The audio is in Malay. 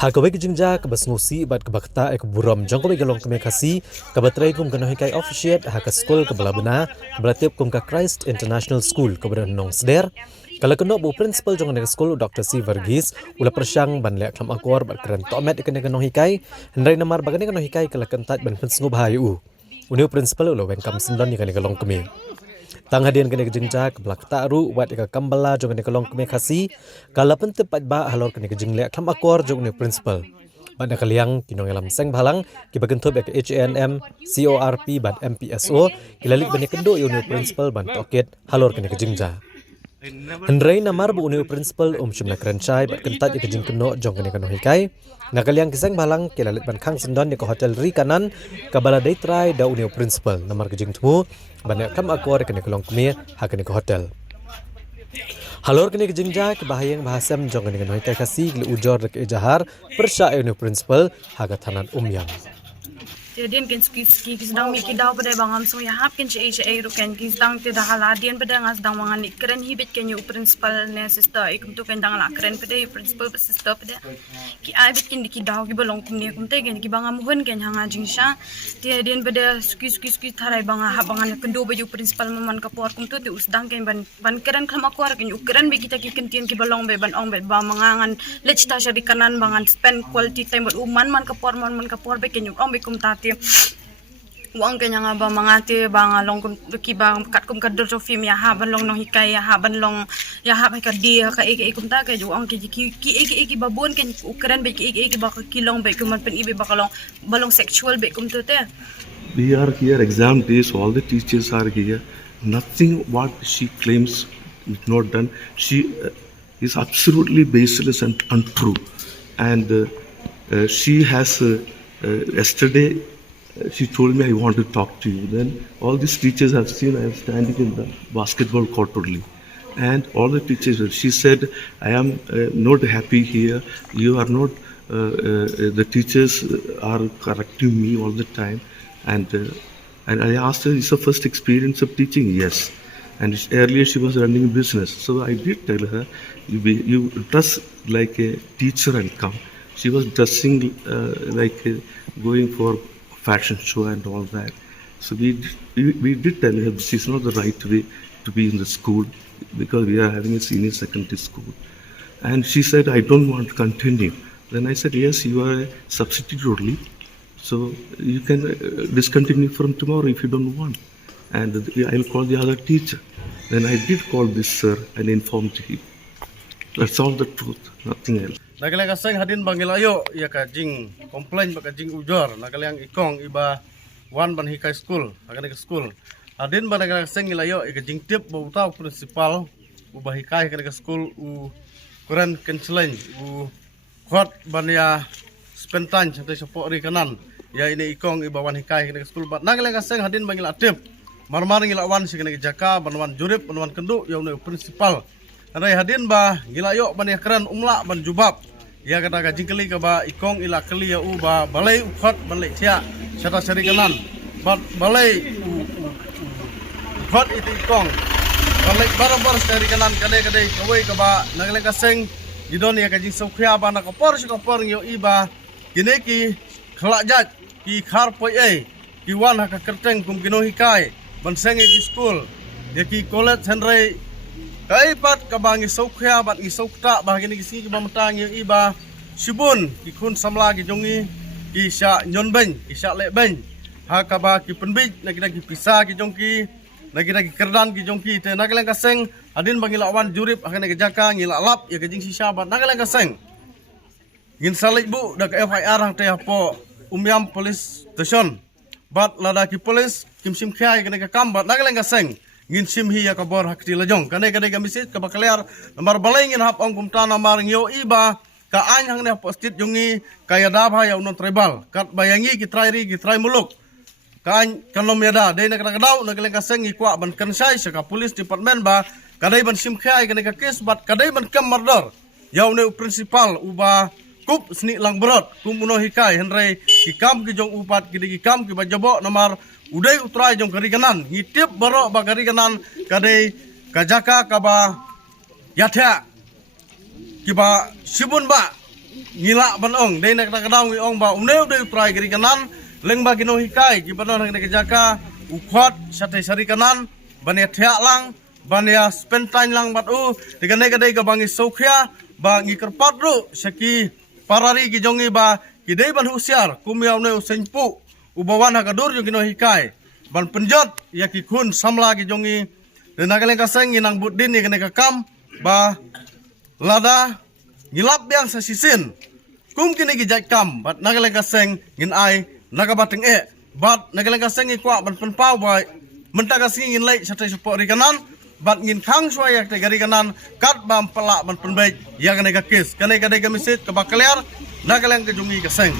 Hakawai kijingja kabasngusi bat kabakta ek buram jangkawai galong keme khasi kabatrai kum kanohi kai officiate haka school kabalabna beratip kum ka Christ International School kabaran nong seder kala keno bu principal jong nek school Dr. C Verghese ula persyang ban lek klam akor bat keren tomet ikene kanohi kai hendrai namar bagane kanohi kai kala kentat ban pensngu bahayu uni principal ula wengkam sindon ikene galong keme tang hadian kene kejingja keblak taru wat ika kambala jong kene kalong keme khasi kala pentep pat ba halor kene kejing lek klam akor jong ne principal pada kaliang kinong elam seng balang ki bagentob ek HANM CORP bat MPSO kilalik bane kendo uni principal ban toket halor kene kejingja Hendrai namar bu uni principal shimla kerenchai bat kentat ik kejing keno jong kene kano hikai nakaliang kiseng balang kilalit ban khang sindon ni ko hotel ri kanan kabala dai try da uni principal namar kejing tmu ban kam akor kene kolong kme ha kene ko hotel halor kene kejing ja ke bahayang bahasam jong kene kano hikai kasi gil ujor ke jahar persya uni principal ha ka thanan umyang Dian kan ski sedang mikir dah pada bangam so ya hap kan CHA ru kan sedang tidak halal dian pada ngas sedang wangan keren hibit kan you principal ne sister ikum tu kan dang la keren pada principal sister pada ki ai bit kan ki dah ki belong kum ne kum te kan ki bangam hun kan hanga jingsha dia dian pada ski tharai banga ha bangan kendo baju principal maman kapor kum tu sedang kan ban keren khama kwar kan you keren be kita ki kentian ki belong be ban ong be ba mangangan lechta syari kanan bangan spend quality time ber man kapor be kan you ong be kum tati wang kanya nga ba mangati bang long ki bang kat kum kador so film ya ha ban long no hikai ya ha ban long ya ha ka di ka ikum ta ka ju ang ki babon ken ukran be ki ba kilong be kum pen ibe bakalong balong sexual be kum to te we are here exam days all the teachers are here nothing what she claims is not done she is absolutely baseless and untrue and she has yesterday she told me I want to talk to you. Then all these teachers have seen I am standing in the basketball court only. And all the teachers, she said, I am not happy here. You are not, the teachers are correcting me all the time. And I asked her, is the first experience of teaching? Yes. And earlier she was running a business. So I did tell her, you dress like a teacher and come. She was dressing going for fashion show and all that. So we did tell her this is not the right way to be in the school because we are having a senior secondary school. And she said, I don't want to continue. Then I said, yes, you are a substitute only. So you can discontinue from tomorrow if you don't want. And I'll call the other teacher. Then I did call this sir and informed him. That's all the truth, nothing else. Nagalang kaseng hadin bangil ayo ya ka jing komplain ba ka jing ujor nagalang ikong iba wan ban hikai school akan ke school hadin ba nagalang kaseng ilayo ka jing tip ba utaw principal u ba hikai ka school u kuran canceling u khot ban ya spend time santai support ri kanan ya ini ikong iba wan hikai ka school ba nagalang kaseng hadin bangil atip marmar ngilawan si kana jaka banwan jurip banwan kendu ya ne principal Andai hadin ba gila yo ban ya keren umla ban jubab ya kata ka jingkeli ka ba ikong ila keli ya u ba balai ukhat ban le cia sata seri kanan balai ukhat itu ikong balai barabar seri kanan kade kawai ka ba nagleng kaseng gidon ya ka jing saukhya ba na kapor yo iba gine ki khlajat ki khar poi ki wan ha ka kerteng kum gino hikai ban seng ki school ya ki college henry Kai pat kabang isokya bat isokta bahagini kisi kibamtang yung iba sibun kikun samla kijongi kisya nyonbeng kisya lebeng hakaba kipenbij nakita kipisa kijongki nakita kikerdan kijongki te nagalang kaseng adin bangilawan jurip akan jaka ngilalap ya kajing sisya bat nagalang kaseng ngin salik bu dak FIR hang te po umyam police station bat lada ki police kimsim khay kana kambat nagalang kaseng ngin simhi ya kabor hakti lajong kane gamisit ka bakaliar namar balay ngin hap ang kumta namar ngyo iba ka anyang ne postit jungi kaya dabha ya unon tribal kat bayangi ki try muluk ka an kanom yada de na kadau na galeng kaseng ikwa ban kansai sa police department ba kadai ban simkhai kane ka case bat kadai ban kam murder ya ne principal uba kup seni lang berot kum uno hikai henry kikam ki jong upat ki kikam ki bajabo namar udai utrai jong kari kanan hitip barok ba kari kanan kadai kajaka kaba yatha kiba sibun ba ngila ban ong dei nak kadang ong ba umneu dei utrai kari kanan leng ba kino hikai ki banon hang kajaka ukhot satai sari kanan bania thea lang bania spend time lang batu diganai kadai ka bangi sokhya ba ngi kerpat ru saki parari ki jongi ba ki dei ban husiar kumiau ne usenpu ubawan hakadur yung kino hikai ban penjot ya ki kun samla ki jongi denagaling kaseng nginang budin ni kene kakam ba lada ngilap biang sa sisin kum kini ki jai kam bat nagaling kaseng ngin ai nagabateng bat nagaling kaseng ikwa ban penpau ba menta kasing ngin lai satai support ri kanan bat ngin khang suaya te gari kanan kat bam pelak ban penbaik ya kene ka kis kene ka dei ka mesit ka bakaliar nagaling ka jungi kaseng